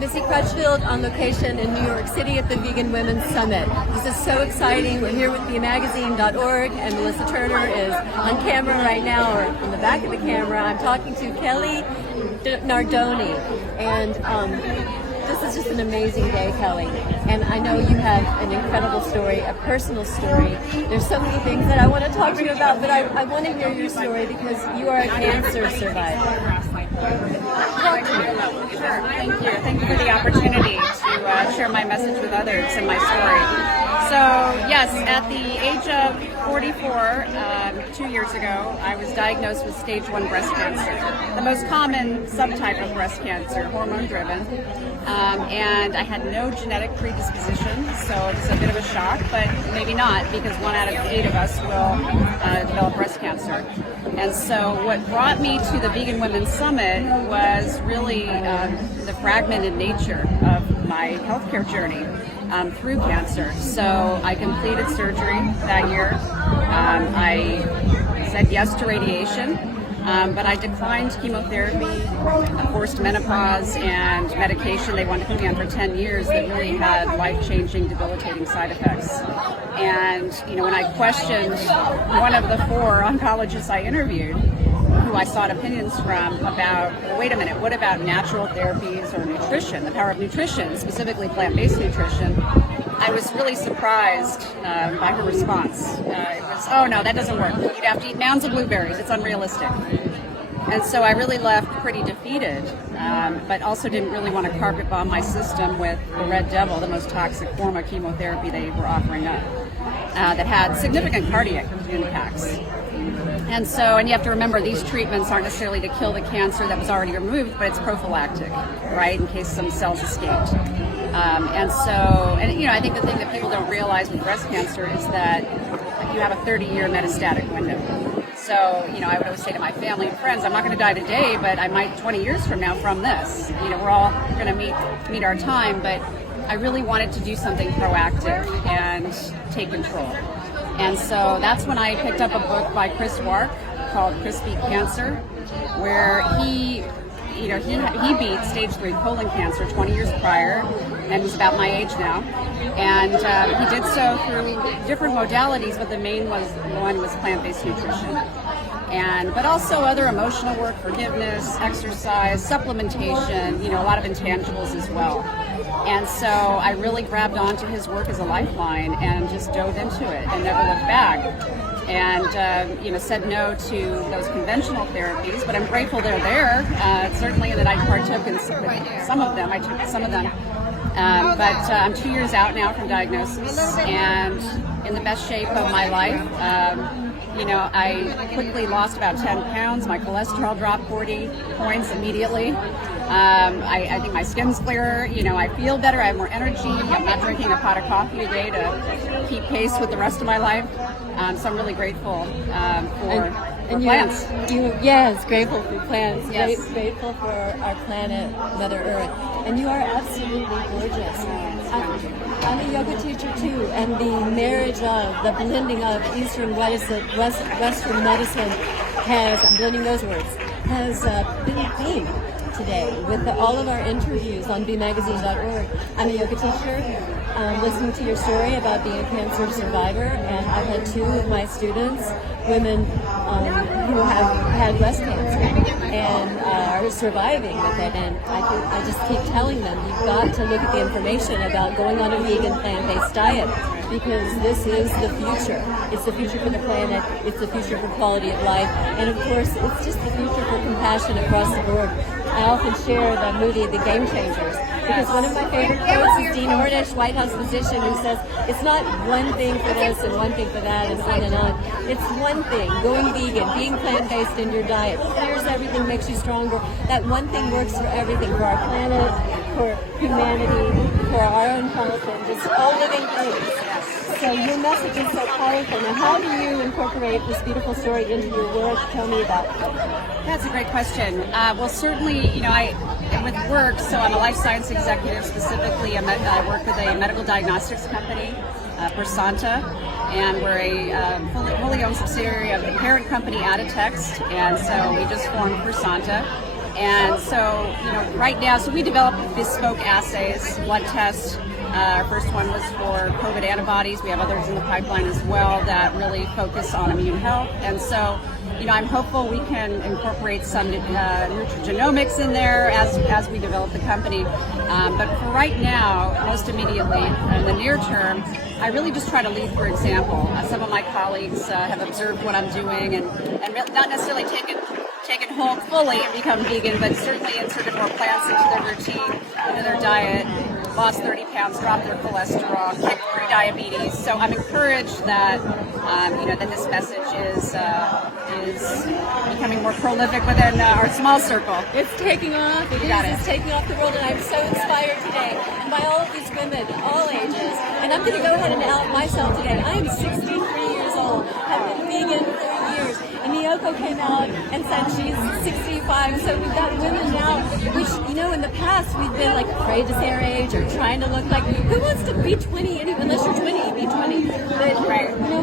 Missy Crutchfield on location in New York City at the Vegan Women Summit. This is so exciting. We're here with themagazine.org, and Melissa Turner is on camera right now, or on the back of the camera. I'm talking to Kelly Nardoni, and this is just an amazing day, Kelly. And I know you have an incredible story, a personal story. There's so many things that I want to talk to you about, but I want to hear your story because you are a cancer survivor. Talk to me. Sure, thank you. Thank you for the opportunity to share my message with others and my story. So yes, at the age of 44, 2 years ago, I was diagnosed with stage 1 breast cancer, the most common subtype of breast cancer, hormone-driven. And I had no genetic predisposition, so it was a bit of a shock, but maybe not, because 1 out of 8 of us will develop breast cancer. And so what brought me to the Vegan Women Summit was really the fragmented nature of my healthcare journey through cancer. So I completed surgery that year. I said yes to radiation. But I declined chemotherapy, forced menopause, and medication they wanted to put me on for 10 years that really had life-changing, debilitating side effects. And, when I questioned one of the 4 oncologists I interviewed, who I sought opinions from about, wait a minute, what about natural therapies or nutrition, the power of nutrition, specifically plant-based nutrition, I was really surprised by her response. It was, oh no, that doesn't work. You'd have to eat mounds of blueberries. It's unrealistic. And so I really left pretty defeated, but also didn't really want to carpet bomb my system with the Red Devil, the most toxic form of chemotherapy they were offering up, that had significant cardiac impacts. And you have to remember, these treatments aren't necessarily to kill the cancer that was already removed, but it's prophylactic, right, in case some cells escaped. I think the thing that people don't realize with breast cancer is that you have a 30-year metastatic window. So, I would always say to my family and friends, I'm not going to die today, but I might 20 years from now from this. We're all going to meet our time, but I really wanted to do something proactive and take control. And so that's when I picked up a book by Chris Wark called Chris Beat Cancer, where he beat stage 3 colon cancer 20 years prior, and was about my age now. And he did so through different modalities, but the main one was plant-based nutrition. But also other emotional work, forgiveness, exercise, supplementation, a lot of intangibles as well. And so I really grabbed onto his work as a lifeline and just dove into it and never looked back. And said no to those conventional therapies, but I'm grateful they're there. Certainly that I partook in some of them. I took some of them. But I'm 2 years out now from diagnosis and in the best shape of my life. I quickly lost about 10 pounds. My cholesterol dropped 40 points immediately. I think my skin's clearer. I feel better. I have more energy. I'm not drinking a pot of coffee a day to keep pace with the rest of my life. So I'm really grateful for plants. Yes, grateful for plants. Yes. Grateful for our planet, Mother Earth. And you are absolutely gorgeous. I'm a yoga teacher too, and the marriage of, the blending of Eastern Western medicine I'm blending those words, has been a theme today with all of our interviews on bmagazine.org. I'm a yoga teacher, listening to your story about being a cancer survivor, and I've had 2 of my students, women who have had breast cancer and are surviving with it. And I just keep telling them, you've got to look at the information about going on a vegan plant-based diet, because this is the future. It's the future for the planet, it's the future for quality of life, and of course it's just the future for compassion across the board. I often share the movie The Game Changers, because one of my favorite quotes is Dean Ornish, White House physician, who says, it's not one thing for this and one thing for that and on and on. It's one thing, going vegan, being plant-based in your diet, clears everything, makes you stronger. That one thing works for everything, for our planet, for humanity, for our own health, and just all living things. So your message is so powerful. Now, how do you incorporate this beautiful story into your work? Tell me about it. That's a great question. Well, certainly, I with work, so I'm a life science executive specifically. I work with a medical diagnostics company, Versanta, and we're a wholly owned subsidiary of the parent company Aditext, and so we just formed Versanta. And so, right now, so we developed bespoke assays, blood tests. Our first one was for COVID antibodies. We have others in the pipeline as well that really focus on immune health. And so, I'm hopeful we can incorporate some nutrigenomics in there as we develop the company. But for right now, most immediately, in the near term, I really just try to lead through example. Some of my colleagues have observed what I'm doing and not necessarily take it home fully and become vegan, but certainly inserted more plants into their routine, into their diet, lost 30 pounds, dropped their cholesterol, kicked pre-diabetes. So I'm encouraged that that this message is becoming more prolific within our small circle. It's taking off. It's taking off the world, and I'm so inspired today by all of these women, all ages. And I'm going to go ahead and out myself today. I am 63 years old. I've been vegan for years. And Miyoko came out and said she's 65. So we've got women now, which, in the past we've been like afraid to say our age or trying to look like, who wants to be 20 anyway? Unless you're 20, be 20. But,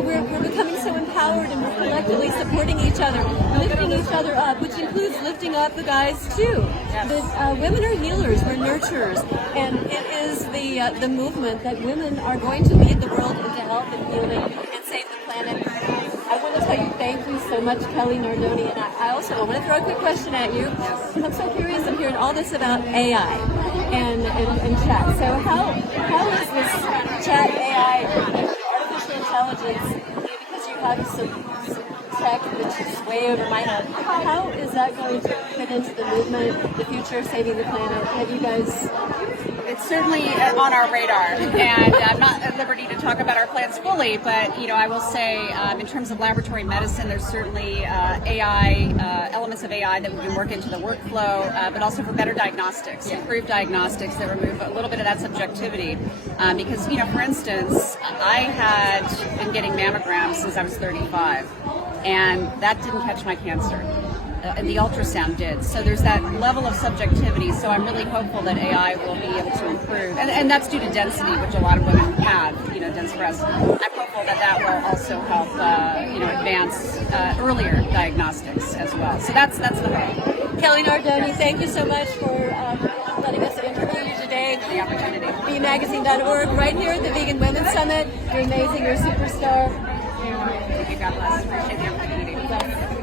we're becoming so empowered and we're collectively supporting each other, lifting each other up, which includes lifting up the guys too. Yes. The women are healers, we're nurturers, and it is the movement that women are going to lead the world into health and healing and save the planet. I want to tell you thank you so much, Kelly Nardoni, and I also want to throw a quick question at you. I'm so curious. I'm hearing all this about AI and chat. So how is this chat AI, artificial intelligence, because you have some tech which is way over my head, how is that going to fit into the movement, the future of saving the planet? Have you guys... It's certainly on our radar, and I'm not at liberty to talk about our plans fully, but I will say in terms of laboratory medicine, there's certainly AI, elements of AI that we can work into the workflow, but also for better diagnostics, improved diagnostics that remove a little bit of that subjectivity. Because, for instance, I had been getting mammograms since I was 35, and that didn't catch my cancer. And the ultrasound did. So there's that level of subjectivity. So I'm really hopeful that AI will be able to improve. And that's due to density, which a lot of women have, dense breasts. I'm hopeful that will also help, advance earlier diagnostics as well. So that's the hope. Kelly Nardoni, thank you so much for letting us interview you today. The opportunity. BeMagazine.org, right here at the Vegan Women Summit. You're amazing. You're a superstar. Thank you. God bless. Appreciate the opportunity.